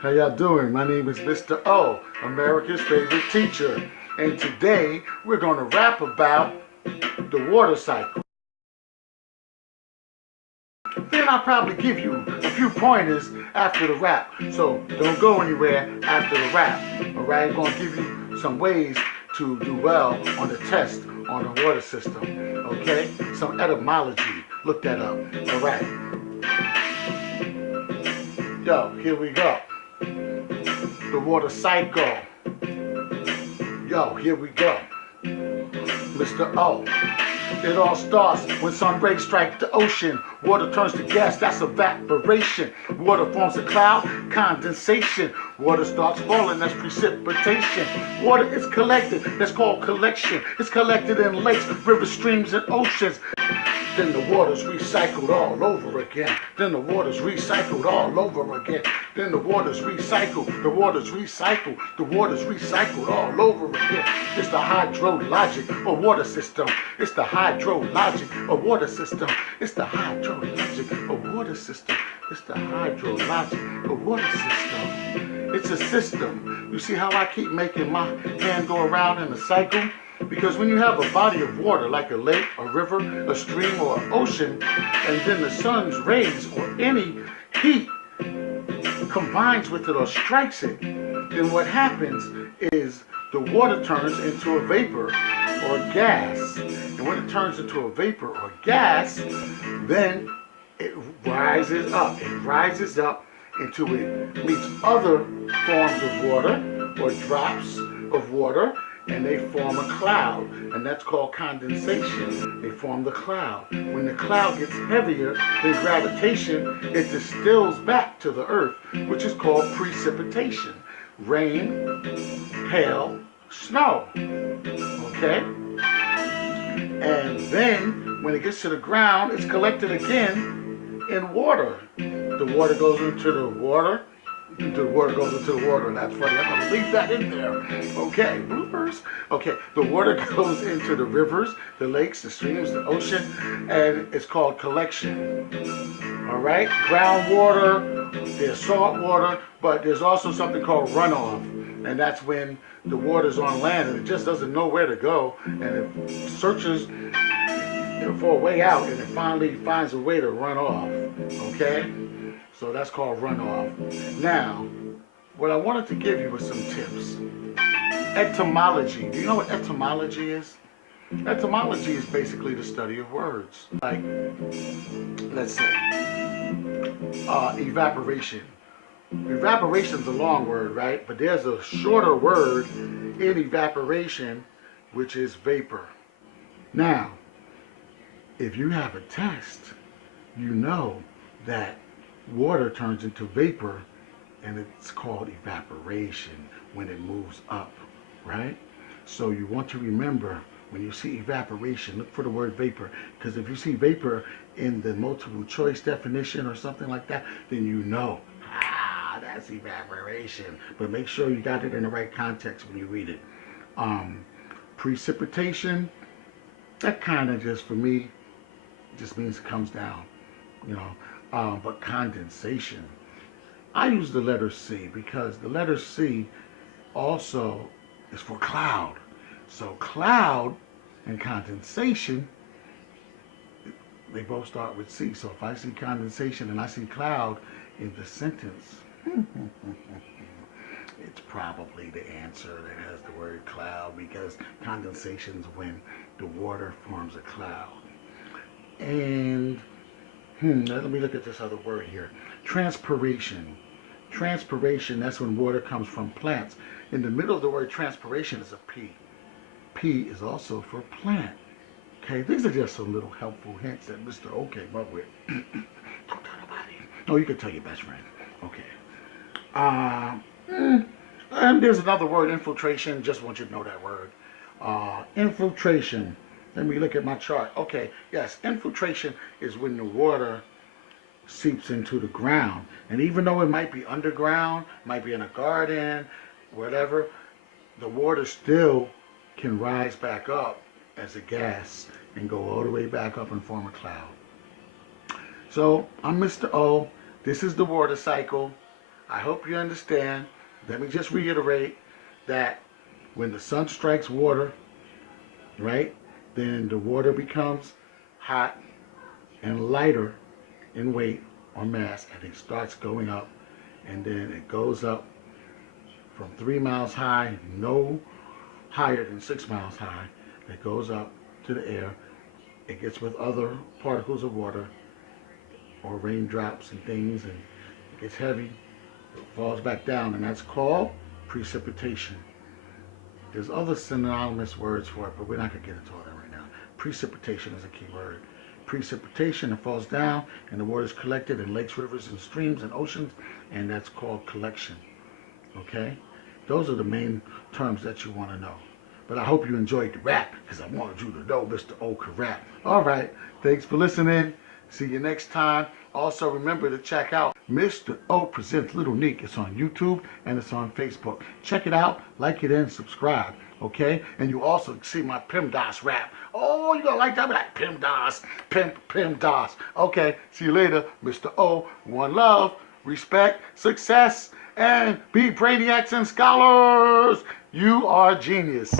How y'all doing? My name is Mr. O, America's favorite teacher. And today we're going to rap about the water cycle. Then I'll probably give you a few pointers after the rap. So don't go anywhere after the rap. Alright, I'm going to give you some ways to do well on the test on the water system. Okay? Some etymology. Look that up. Alright. Yo, here we go. The water cycle. Yo, here we go. Mr. O. It all starts when sun rays strike the ocean. Water turns to gas, that's evaporation. Water forms a cloud, condensation. Water starts falling, that's precipitation. Water is collected, that's called collection. It's collected in lakes, rivers, streams, and oceans. Then the water's recycled all over again. Then the water's recycled all over again. Then the water's recycled, the water's recycled, the water's recycled all over again. It's the hydrologic of water system. It's the hydrologic of water system. It's the hydrologic of water system. It's the hydrologic of water system. It's a system. You see how I keep making my hand go around in a cycle? Because when you have a body of water, like a lake, a river, a stream, or an ocean, and then the sun's rays or any heat combines with it or strikes it, then what happens is the water turns into a vapor or gas. And when it turns into a vapor or gas, then it rises up. It rises up until it meets other forms of water or drops of water, and they form a cloud, and that's called condensation. They form the cloud. When the cloud gets heavier than gravitation, it distills back to the earth, which is called precipitation. Rain, hail, snow. Okay? And then, when it gets to the ground, it's collected again in water. The water goes into the water. The water goes into the water. That's funny. I'm going to leave that in there. Okay, bloopers. Okay, the water goes into the rivers, the lakes, the streams, the ocean, and it's called collection. All right? Groundwater, there's salt water, but there's also something called runoff. And that's when the water's on land and it just doesn't know where to go, and it searches for a way out, and it finally finds a way to run off. Okay? So that's called runoff. Now, what I wanted to give you was some tips. Etymology. Do you know what etymology is? Etymology is basically the study of words. Like, let's say, evaporation. Evaporation is a long word, right? But there's a shorter word in evaporation, which is vapor. Now, if you have a test, you know that water turns into vapor, and it's called evaporation when it moves up, right? So you want to remember, when you see evaporation, look for the word vapor, because if you see vapor in the multiple choice definition or something like that, then you know, that's evaporation. But make sure you got it in the right context when you read it. Precipitation, that kind of just, for me, just means it comes down, you know. But condensation, I use the letter C because the letter C also is for cloud. So cloud and condensation, they both start with C. So if I see condensation and I see cloud in the sentence, it's probably the answer that has the word cloud, because condensation is when the water forms a cloud. And let me look at this other word here. Transpiration. Transpiration, that's when water comes from plants. In the middle of the word transpiration is a P. P is also for plant. Okay, these are just some little helpful hints that Mr. O came up with. Don't tell nobody. Oh, you can tell your best friend. Okay. And there's another word, infiltration. Just want you to know that word. Infiltration. Let me look at my chart. Okay, yes, infiltration is when the water seeps into the ground. And even though it might be underground, might be in a garden, whatever, the water still can rise back up as a gas and go all the way back up and form a cloud. So, I'm Mr. O. This is the water cycle. I hope you understand. Let me just reiterate that when the sun strikes water, right, then the water becomes hot and lighter in weight or mass, and it starts going up, and then it goes up from 3 miles high, no higher than 6 miles high. It goes up to the air. It gets with other particles of water or raindrops and things, and it gets heavy. It falls back down, and that's called precipitation. There's other synonymous words for it, but we're not going to get into all that right now. Precipitation is a key word. Precipitation, it falls down, and the water is collected in lakes, rivers, and streams and oceans, and that's called collection. Okay? Those are the main terms that you want to know. But I hope you enjoyed the rap, because I wanted you to know Mr. O could rap. All right. Thanks for listening. See you next time. Also, remember to check out Mr. O Presents Little Neek. It's on YouTube and it's on Facebook. Check it out, like it, and subscribe. Okay? And you also see my PEMDAS rap. Oh, you gonna like that? Be like PEMDAS, PEMDAS. Okay, see you later, Mr. O. One love, respect, success, and be brainiacs and scholars. You are genius.